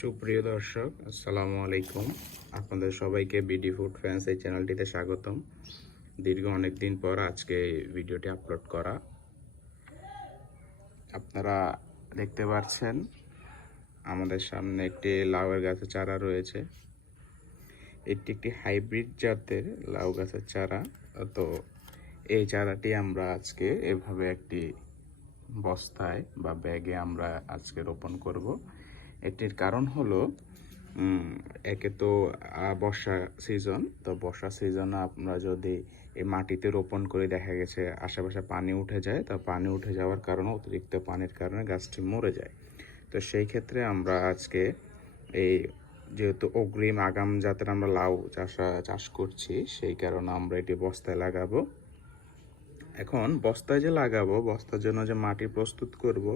সুপ্রিয় দর্শক, আসসালামু আলাইকুম। আপনাদের সবাইকে বিডি ফুড ফ্যান্স এই চ্যানেলটিতে স্বাগতম। দীর্ঘ অনেক দিন পর আজকে ভিডিওটি আপলোড করা। আপনারা দেখতে পাচ্ছেন, আমাদের সামনে একটি লাউয়ের গাছের চারা রয়েছে। এটি একটি হাইব্রিড জাতের লাউ গাছের চারা। তো এই চারাটি আমরা আজকে এভাবে একটি বস্তায় বা ব্যাগে আমরা আজকে রোপণ করব। এটির কারণ হলো একে তো বর্ষা সিজন তো বর্ষা সিজনে আমরা যদি এই মাটিতে রোপণ করে, দেখা গেছে আশেপাশে পানি উঠে যায়, তা পানি উঠে যাওয়ার কারণে, অতিরিক্ত পানির কারণে গাছটি মরে যায়। তো সেই ক্ষেত্রে আমরা আজকে এই যেহেতু অগ্রিম আগাম জাতের আমরা লাউ চাষ চাষ করছি, সেই কারণে আমরা এটি বস্তায় লাগাবো। এখন বস্তায় যে লাগাবো, বস্তার জন্য যে মাটি প্রস্তুত করব,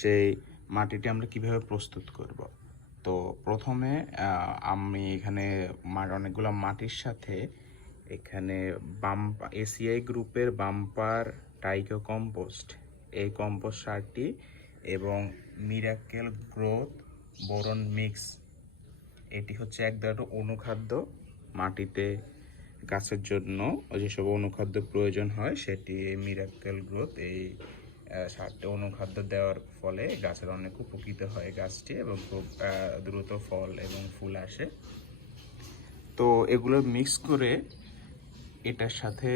সেই মাটিটি আমরা কীভাবে প্রস্তুত করব? তো প্রথমে আমি এখানে অনেকগুলো মাটির সাথে এখানে বাম এসিআই গ্রুপের বাম্পার টাইকো কম্পোস্ট এই কম্পোস্ট সারটি এবং মিরাকেল গ্রোথ বোরন মিক্স। এটি হচ্ছে এক ধরনের অনুখাদ্য। মাটিতে গাছের জন্য যেসব অনুখাদ্য প্রয়োজন হয়, সেটি মিরাকেল গ্রোথ, এই সারটা অনুখাদ্য দেওয়ার ফলে গাছের অনেক উপকৃত হয় গাছটি এবং খুব দ্রুত ফল এবং ফুল আসে। তো এগুলো মিক্স করে এটার সাথে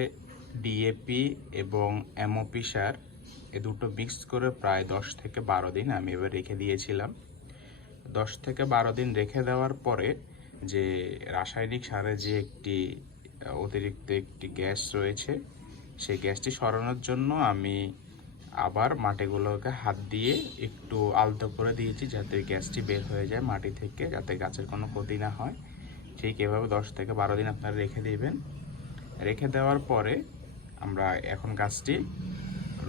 ডিএপি এবং এমওপি সার, এ দুটো মিক্স করে প্রায় দশ থেকে বারো দিন আমি এবার রেখে দিয়েছিলাম। দশ থেকে বারো দিন রেখে দেওয়ার পরে যে রাসায়নিক সারে যে একটি, অতিরিক্ত একটি গ্যাস রয়েছে, সেই গ্যাসটি সরানোর জন্য আমি আবার মাটিগুলোকে হাত দিয়ে একটু আলতো করে দিয়েছি যাতে গ্যাসটি বের হয়ে যায় মাটি থেকে, যাতে গাছের কোনো ক্ষতি না হয়। ঠিক এভাবে দশ থেকে বারো দিন আপনারা রেখে দিবেন। রেখে দেওয়ার পরে আমরা এখন গাছটি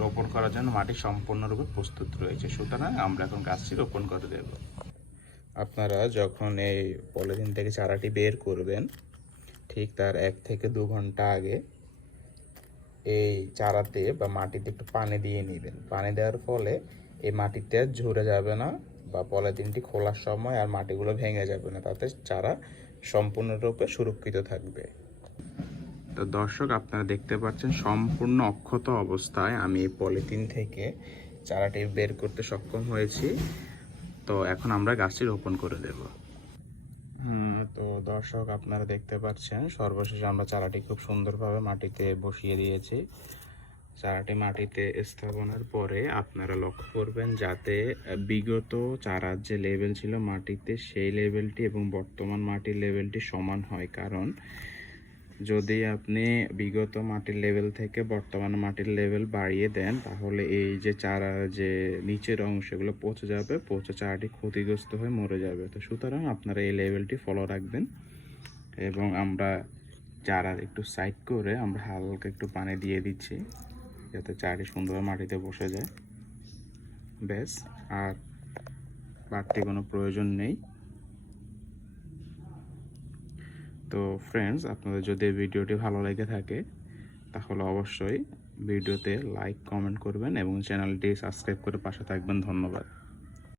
রোপণ করার জন্য মাটি সম্পূর্ণরূপে প্রস্তুত রয়েছে। সুতরাং আমরা এখন গাছটি রোপণ করে দেব। আপনারা যখন এই পলিথিন থেকে চারাটি বের করবেন, ঠিক তার এক থেকে দু ঘণ্টা আগে এই চারাতে বা মাটিতে একটু পানি দিয়ে নেবেন। পানি দেওয়ার ফলে এই মাটিতে ঝরে যাবে না বা পলিথিনটি খোলার সময় আর মাটিগুলো ভেঙে যাবে না, তাতে চারা সম্পূর্ণরূপে সুরক্ষিত থাকবে। তো দর্শক, আপনারা দেখতে পাচ্ছেন সম্পূর্ণ অক্ষত অবস্থায় আমি এই পলিথিন থেকে চারাটি বের করতে সক্ষম হয়েছি। তো এখন আমরা গাছটি রোপণ করে দেব। তো দর্শক আপনারা দেখতে পাচ্ছেন, সর্বশেষে আমরা চারাটি খুব সুন্দরভাবে মাটিতে বসিয়ে দিয়েছি। চারাটি মাটিতে স্থাপনের পরে আপনারা লক্ষ্য করবেন যাতে বিগত চারার যে লেভেল ছিল মাটিতে, সেই লেভেলটি এবং বর্তমান মাটির লেভেলটি সমান হয়। কারণ যদি আপনি বিগত মাটির লেভেল থেকে বর্তমান মাটির লেভেল বাড়িয়ে দেন, তাহলে এই যে চারা যে নিচের অংশগুলো পচে যাবে, পচে চারাটি ক্ষতিগ্রস্ত হয়ে মরে যাবে। তো সুতরাং আপনারা এই লেভেলটি ফলো রাখবেন এবং আমরা চারা একটু সাইড করে আমরা হালকা একটু পানি দিয়ে দিচ্ছি, যাতে চারাটি সুন্দরভাবে মাটিতে বসে যায়। ব্যাস, আর বাড়তি কোনো প্রয়োজন নেই। তো ফ্রেন্ডস আপনাদের যদি ভিডিওটি ভালো লেগে থাকে, তাহলে অবশ্যই ভিডিওতে লাইক কমেন্ট করবেন এবং চ্যানেলটি সাবস্ক্রাইব করে পাশে থাকবেন। ধন্যবাদ।